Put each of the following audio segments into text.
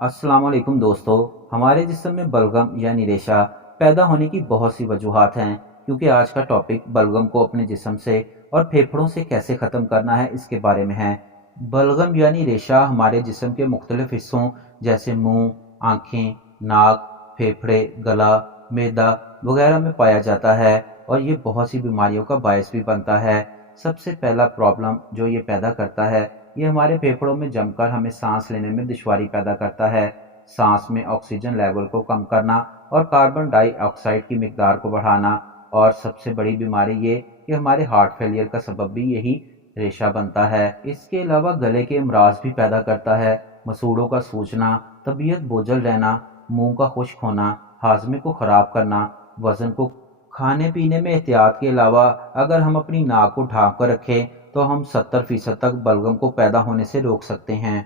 अस्सलाम वालेकुम दोस्तों। हमारे जिस्म में बलगम यानी रेशा पैदा होने की बहुत सी वजूहात हैं। क्योंकि आज का टॉपिक बलगम को अपने जिस्म से और फेफड़ों से कैसे ख़त्म करना है इसके बारे में है। बलगम यानी रेशा हमारे जिस्म के मुख्तलिफ हिस्सों जैसे मुंह, आँखें, नाक, फेफड़े, गला, मैदा वगैरह में पाया जाता है और ये बहुत सी बीमारियों का बायस भी बनता है। सबसे पहला प्रॉब्लम जो ये पैदा करता है, ये हमारे फेफड़ों में जमकर हमें सांस लेने में दुश्वारी पैदा करता है। सांस में ऑक्सीजन लेवल को कम करना और कार्बन डाइऑक्साइड की मिकदार को बढ़ाना। और सबसे बड़ी बीमारी ये कि हमारे हार्ट फेलियर का सबब भी यही रेशा बनता है। इसके अलावा गले के अमराज भी पैदा करता है। मसूड़ों का सूजना, तबीयत बोझल रहना, मुंह का खुश्क होना, हाजमे को ख़राब करना, वज़न को खाने पीने में एहतियात के अलावा अगर हम अपनी नाक को ढांप कर रखें तो हम 70% तक बलगम को पैदा होने से रोक सकते हैं।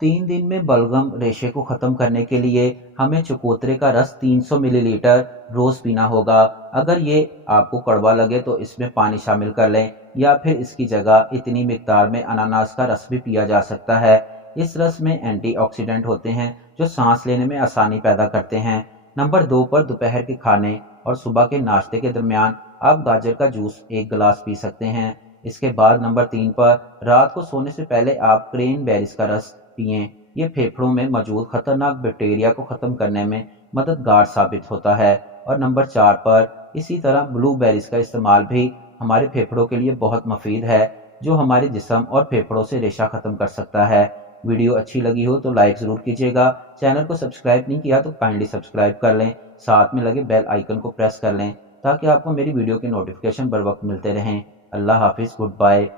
3 दिन में बलगम रेशे को ख़त्म करने के लिए हमें चकोतरे का रस 300 मिलीलीटर रोज़ पीना होगा। अगर ये आपको कड़वा लगे तो इसमें पानी शामिल कर लें या फिर इसकी जगह इतनी मिकदार में अनानास का रस भी पिया जा सकता है। इस रस में एंटीऑक्सीडेंट होते हैं जो सांस लेने में आसानी पैदा करते हैं। नंबर 2 पर दोपहर के खाने और सुबह के नाश्ते के दरमियान आप गाजर का जूस 1 गिलास पी सकते हैं। इसके बाद नंबर 3 पर रात को सोने से पहले आप क्रेन बेरीज का रस पिएं। ये फेफड़ों में मौजूद खतरनाक बैक्टीरिया को ख़त्म करने में मददगार साबित होता है। और नंबर 4 पर इसी तरह ब्लू बेरीज का इस्तेमाल भी हमारे फेफड़ों के लिए बहुत मुफीद है, जो हमारे जिस्म और फेफड़ों से रेशा ख़त्म कर सकता है। वीडियो अच्छी लगी हो तो लाइक ज़रूर कीजिएगा। चैनल को सब्सक्राइब नहीं किया तो काइंडली सब्सक्राइब कर लें। साथ में लगे बेल आइकन को प्रेस कर लें ताकि आपको मेरी वीडियो के नोटिफिकेशन बर वक्त मिलते रहें। अल्लाह हाफिज़, गुड बाय।